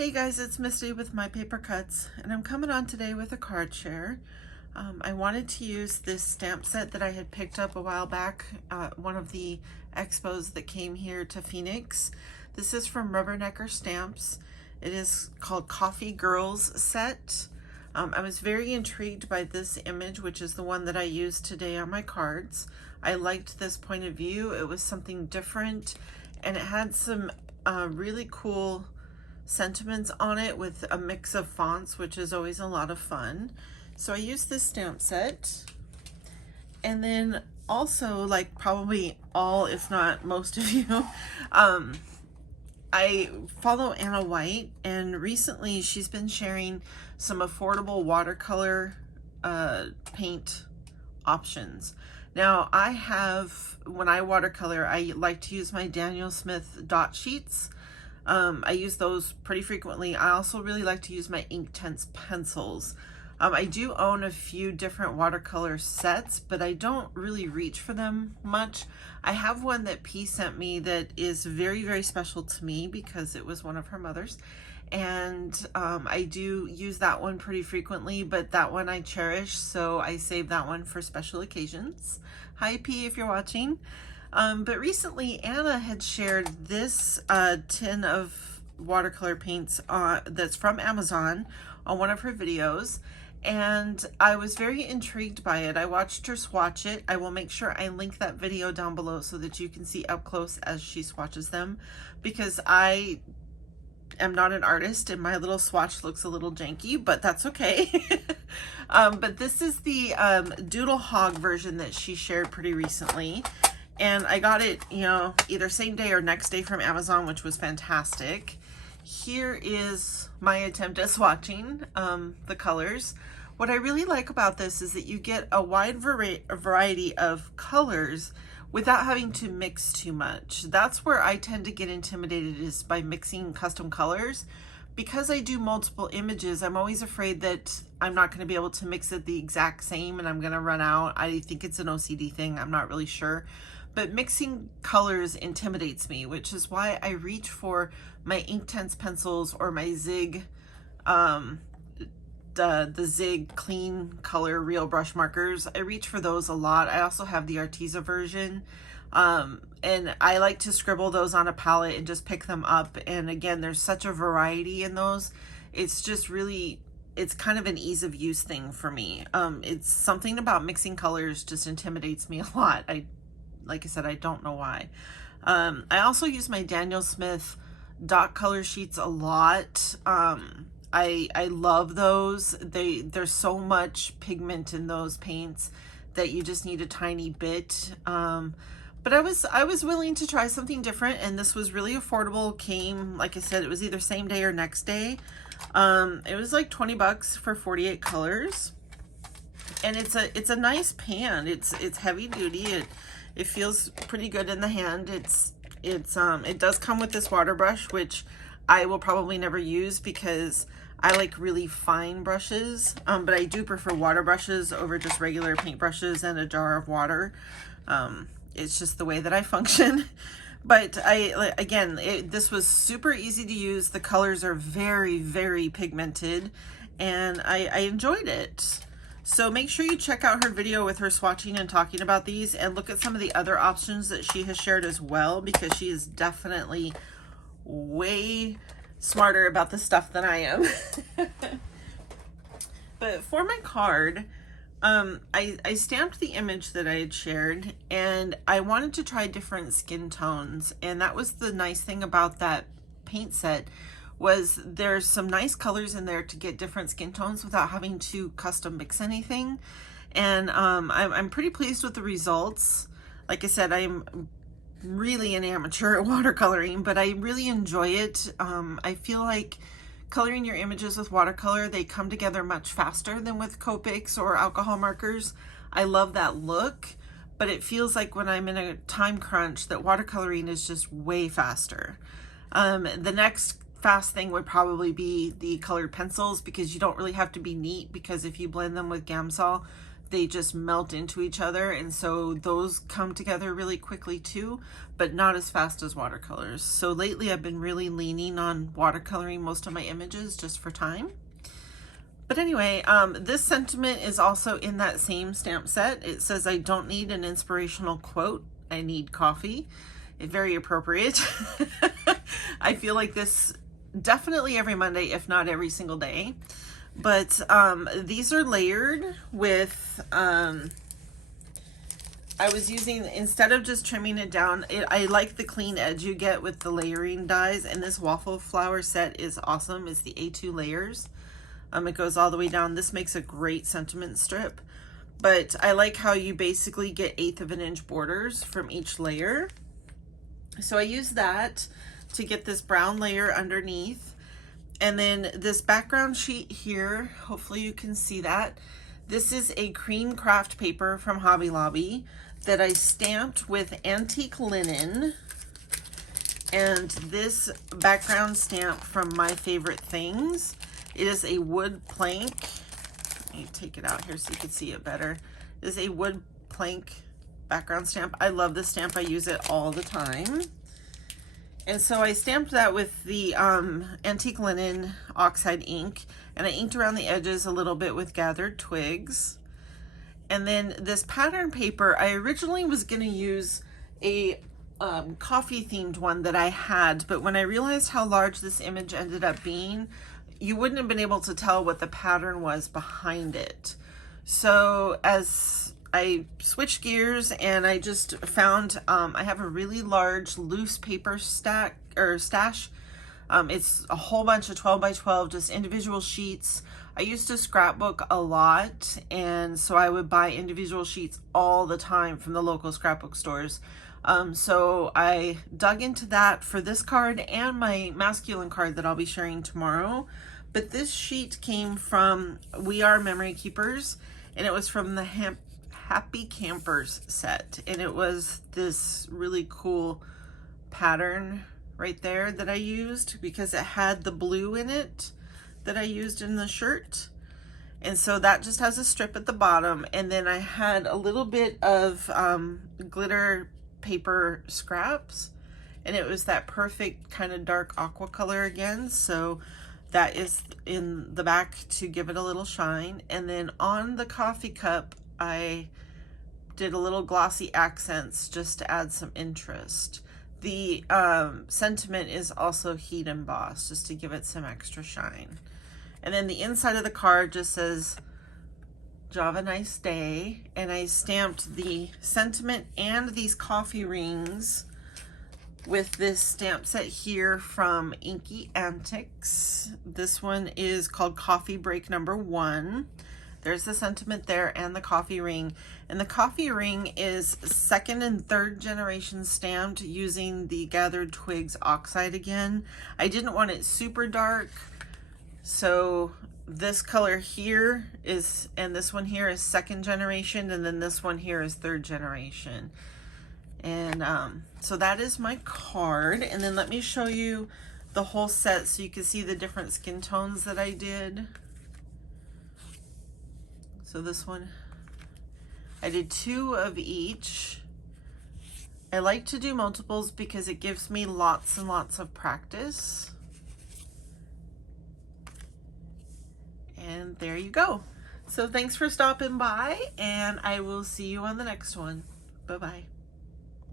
Hey guys, it's Misty with My Paper Cuts, and I'm coming on today with a card share. I wanted to use this stamp set that I had picked up a while back, one of the expos that came here to Phoenix. This is from Rubbernecker Stamps. It is called Coffee Girls set. I was very intrigued by this image, which is the one that I used today on my cards. I liked this point of view. It was something different, and it had some really cool sentiments on it with a mix of fonts, which is always a lot of fun. So I used this stamp set, and then also, like probably all, if not most of you, I follow Anna White, and recently she's been sharing some affordable watercolor paint options. Now I have, when I watercolor, I like to use my Daniel Smith dot sheets. I use those pretty frequently. I also really like to use my Inktense pencils. I do own a few different watercolor sets, but I don't really reach for them much. I have one that P sent me that is very, very special to me because it was one of her mother's. And I do use that one pretty frequently, but that one I cherish, so I save that one for special occasions. Hi P, if you're watching. But recently Anna had shared this tin of watercolor paints that's from Amazon on one of her videos, and I was very intrigued by it. I watched her swatch it. I will make sure I link that video down below so that you can see up close as she swatches them, because I am not an artist and my little swatch looks a little janky, but that's okay. But this is the Doodle Hog version that she shared pretty recently. And I got it, you know, either same day or next day from Amazon, which was fantastic. Here is my attempt at swatching the colors. What I really like about this is that you get a wide variety of colors without having to mix too much. That's where I tend to get intimidated, is by mixing custom colors. Because I do multiple images, I'm always afraid that I'm not going to be able to mix it the exact same and I'm going to run out. I think it's an OCD thing. I'm not really sure. But mixing colors intimidates me, which is why I reach for my Inktense pencils or my Zig, the Zig clean color real brush markers. I reach for those a lot. I also have the Arteza version, and I like to scribble those on a palette and just pick them up. And again, there's such a variety in those. It's just really, it's kind of an ease of use thing for me. It's something about mixing colors just intimidates me a lot. Like I said, I don't know why. I also use my Daniel Smith dot color sheets a lot. I love those. There's so much pigment in those paints that you just need a tiny bit. But I was willing to try something different, and this was really affordable. Came, like I said, it was either same day or next day. It was like 20 bucks for 48 colors. And it's a nice pan. It's heavy duty. It feels pretty good in the hand. It does come with this water brush, which I will probably never use because I like really fine brushes. But I do prefer water brushes over just regular paint brushes and a jar of water. It's just the way that I function. But this was super easy to use. The colors are very, very pigmented, and I enjoyed it. So make sure you check out her video with her swatching and talking about these, and look at some of the other options that she has shared as well, because she is definitely way smarter about this stuff than I am. But for my card, I stamped the image that I had shared, and I wanted to try different skin tones. And that was the nice thing about that paint set, was there's some nice colors in there to get different skin tones without having to custom mix anything. And I'm pretty pleased with the results. Like I said, I'm really an amateur at watercoloring, but I really enjoy it. I feel like coloring your images with watercolor, they come together much faster than with Copics or alcohol markers. I love that look, but it feels like when I'm in a time crunch that watercoloring is just way faster. The next fast thing would probably be the colored pencils, because you don't really have to be neat, because if you blend them with Gamsol, they just melt into each other, and so those come together really quickly too, but not as fast as watercolors. So lately I've been really leaning on watercoloring most of my images just for time. But anyway, this sentiment is also in that same stamp set. It says, "I don't need an inspirational quote, I need coffee." Very appropriate. I feel like this definitely every Monday, if not every single day. But these are layered with, I was using, instead of just trimming it down, I like the clean edge you get with the layering dies, and this waffle flower set is awesome. It's the A2 layers. It goes all the way down. This makes a great sentiment strip, but I like how you basically get 1/8 of an inch borders from each layer. So I use that to get this brown layer underneath. And then this background sheet here, hopefully you can see that. This is a cream craft paper from Hobby Lobby that I stamped with antique linen. And this background stamp from My Favorite Things. It is a wood plank. Let me take it out here so you can see it better. It is a wood plank background stamp. I love this stamp. I use it all the time. And so I stamped that with the antique linen oxide ink, and I inked around the edges a little bit with gathered twigs. And then this pattern paper, I originally was going to use a coffee themed one that I had, but when I realized how large this image ended up being, you wouldn't have been able to tell what the pattern was behind it. So as I switched gears and I just found, I have a really large loose paper stash. It's a whole bunch of 12 by 12, just individual sheets. I used to scrapbook a lot, and so I would buy individual sheets all the time from the local scrapbook stores. So I dug into that for this card and my masculine card that I'll be sharing tomorrow. But this sheet came from We Are Memory Keepers, and it was from the Happy Campers set. And it was this really cool pattern right there that I used because it had the blue in it that I used in the shirt. And so that just has a strip at the bottom. And then I had a little bit of glitter paper scraps, and it was that perfect kind of dark aqua color again. So that is in the back to give it a little shine. And then on the coffee cup, I did a little glossy accents just to add some interest. The sentiment is also heat embossed just to give it some extra shine. And then the inside of the card just says, "Java nice day." And I stamped the sentiment and these coffee rings with this stamp set here from Inky Antics. This one is called Coffee Break Number 1. There's the sentiment there and the coffee ring. And the coffee ring is 2nd and 3rd generation stamped using the gathered twigs oxide again. I didn't want it super dark, so this color here is, and this one here is 2nd generation, and then this one here is 3rd generation. And so that is my card. And then let me show you the whole set so you can see the different skin tones that I did. So this one, I did 2 of each. I like to do multiples because it gives me lots and lots of practice. And there you go. So thanks for stopping by, and I will see you on the next one. Bye-bye.